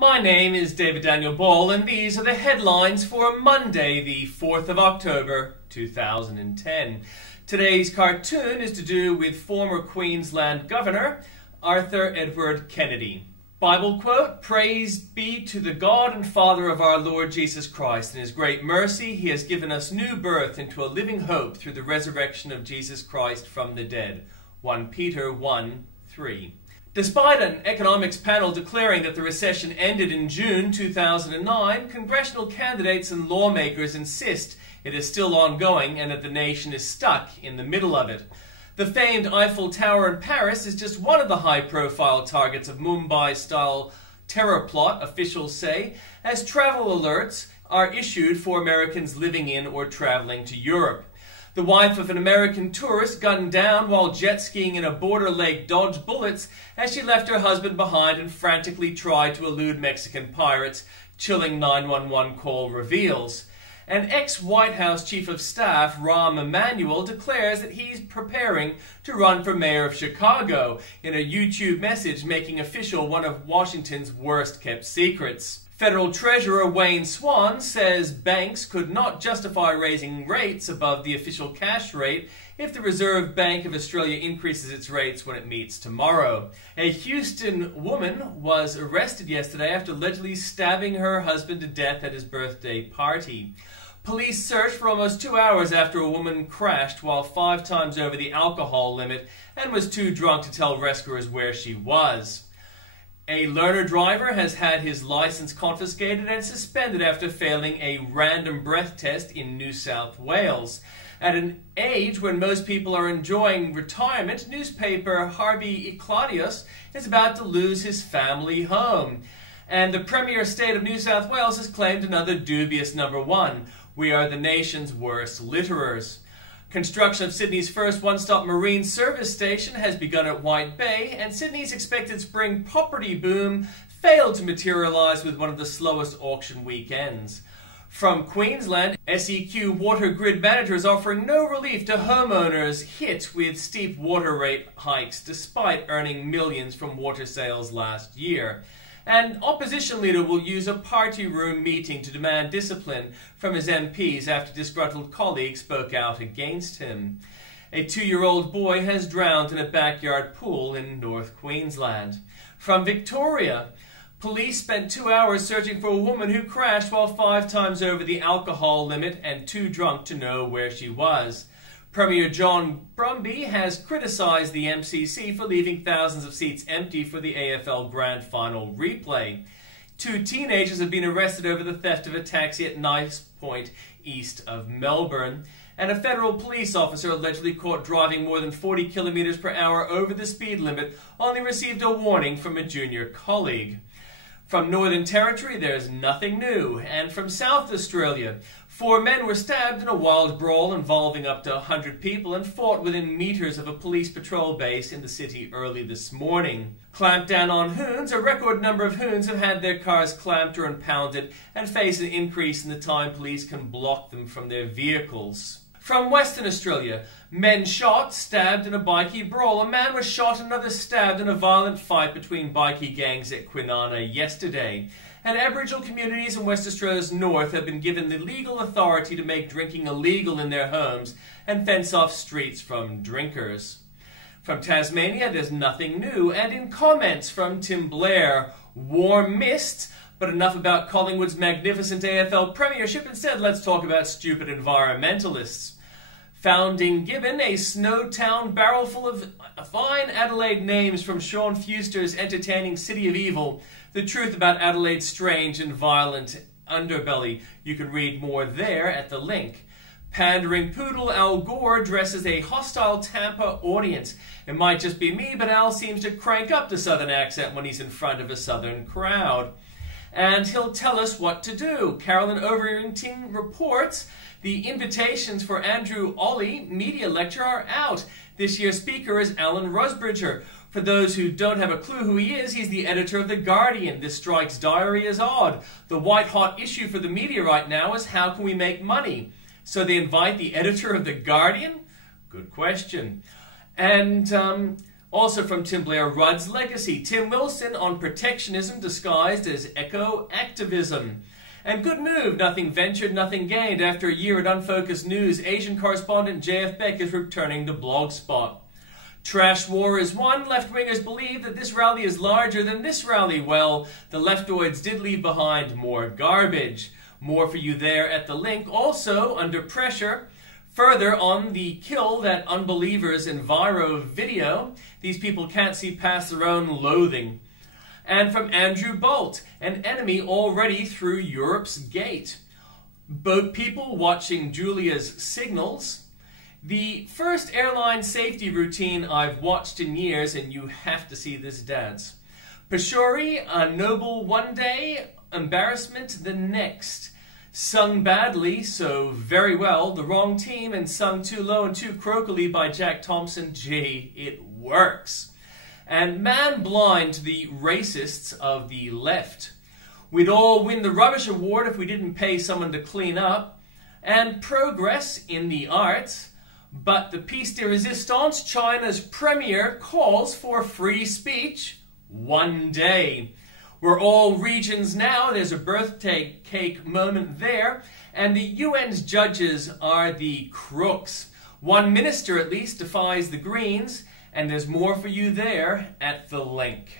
My name is David Daniel Ball, and these are the headlines for Monday, the 4th of October, 2010. Today's cartoon is to do with former Queensland Governor Arthur Edward Kennedy. Bible quote, "Praise be to the God and Father of our Lord Jesus Christ. In his great mercy, he has given us new birth into a living hope through the resurrection of Jesus Christ from the dead." 1 Peter 1:3. Despite an economics panel declaring that the recession ended in June 2009, congressional candidates and lawmakers insist it is still ongoing and that the nation is stuck in the middle of it. The famed Eiffel Tower in Paris is just one of the high-profile targets of Mumbai-style terror plot, officials say, as travel alerts are issued for Americans living in or traveling to Europe. The wife of an American tourist gunned down while jet skiing in a border lake dodged bullets as she left her husband behind and frantically tried to elude Mexican pirates, chilling 911 call reveals. An ex-White House Chief of Staff, Rahm Emanuel, declares that he's preparing to run for mayor of Chicago in a YouTube message making official one of Washington's worst-kept secrets. Federal Treasurer Wayne Swan says banks could not justify raising rates above the official cash rate if the Reserve Bank of Australia increases its rates when it meets tomorrow. A Houston woman was arrested yesterday after allegedly stabbing her husband to death at his birthday party. Police searched for almost 2 hours after a woman crashed while 5 times over the alcohol limit and was too drunk to tell rescuers where she was. A learner driver has had his license confiscated and suspended after failing a random breath test in New South Wales. At an age when most people are enjoying retirement, newspaper Harvey Claudius is about to lose his family home. And the Premier State of New South Wales has claimed another dubious #1. We are the nation's worst litterers. Construction of Sydney's first one-stop marine service station has begun at White Bay, and Sydney's expected spring property boom failed to materialise with one of the slowest auction weekends. From Queensland, SEQ water grid managers offering no relief to homeowners hit with steep water rate hikes despite earning millions from water sales last year. An opposition leader will use a party room meeting to demand discipline from his MPs after disgruntled colleagues spoke out against him. A 2-year-old boy has drowned in a backyard pool in North Queensland. From Victoria, police spent 2 hours searching for a woman who crashed while 5 times over the alcohol limit and too drunk to know where she was. Premier John Brumby has criticised the MCC for leaving thousands of seats empty for the AFL Grand Final replay. 2 teenagers have been arrested over the theft of a taxi at Nice Point, east of Melbourne. And a federal police officer allegedly caught driving more than 40 kilometres per hour over the speed limit only received a warning from a junior colleague. From Northern Territory, there's nothing new. And from South Australia, 4 men were stabbed in a wild brawl involving up to 100 people and fought within meters of a police patrol base in the city early this morning. Clamped down on hoons, a record number of hoons have had their cars clamped or impounded and face an increase in the time police can block them from their vehicles. From Western Australia, men shot, stabbed in a bikie brawl. A man was shot and another stabbed in a violent fight between bikie gangs at Kwinana yesterday. And Aboriginal communities in West Australia's north have been given the legal authority to make drinking illegal in their homes and fence off streets from drinkers. From Tasmania, there's nothing new. And in comments from Tim Blair, warm mist. But enough about Collingwood's magnificent AFL premiership. Instead, let's talk about stupid environmentalists. Founding Gibbon, a Snowtown barrel full of fine Adelaide names from Sean Fuster's entertaining City of Evil. The truth about Adelaide's strange and violent underbelly. You can read more there at the link. Pandering poodle Al Gore dresses a hostile Tampa audience. It might just be me, but Al seems to crank up the southern accent when he's in front of a southern crowd. And he'll tell us what to do. Carolyn Overington reports the invitations for Andrew Olley Media Lecture are out. This year's speaker is Alan Rusbridger. For those who don't have a clue who he is, he's the editor of The Guardian. This strikes diary as odd. The white-hot issue for the media right now is how can we make money? So they invite the editor of The Guardian? Good question. And Also from Tim Blair, Rudd's legacy. Tim Wilson on protectionism disguised as eco-activism. And good move, nothing ventured, nothing gained. After a year at Unfocused News, Asian correspondent JF Beck is returning to Blogspot. Trash war is won. Left-wingers believe that this rally is larger than this rally. Well, the leftoids did leave behind more garbage. More for you there at the link. Also, under pressure, further on the kill that unbelievers Enviro video, these people can't see past their own loathing. And from Andrew Bolt, an enemy already through Europe's gate. Boat people watching Julia's signals. The first airline safety routine I've watched in years, and you have to see this dance. Peshori, a noble one day, embarrassment the next. Sung badly, so very well, the wrong team, and sung too low and too croakily by Jack Thompson. Gee, it works. And man blind to the racists of the left. We'd all win the rubbish award if we didn't pay someone to clean up. And progress in the arts. But the piece de resistance, China's premier, calls for free speech one day. We're all regions now. There's a birthday cake moment there. And the UN's judges are the crooks. One minister, at least, defies the Greens. And there's more for you there at the link.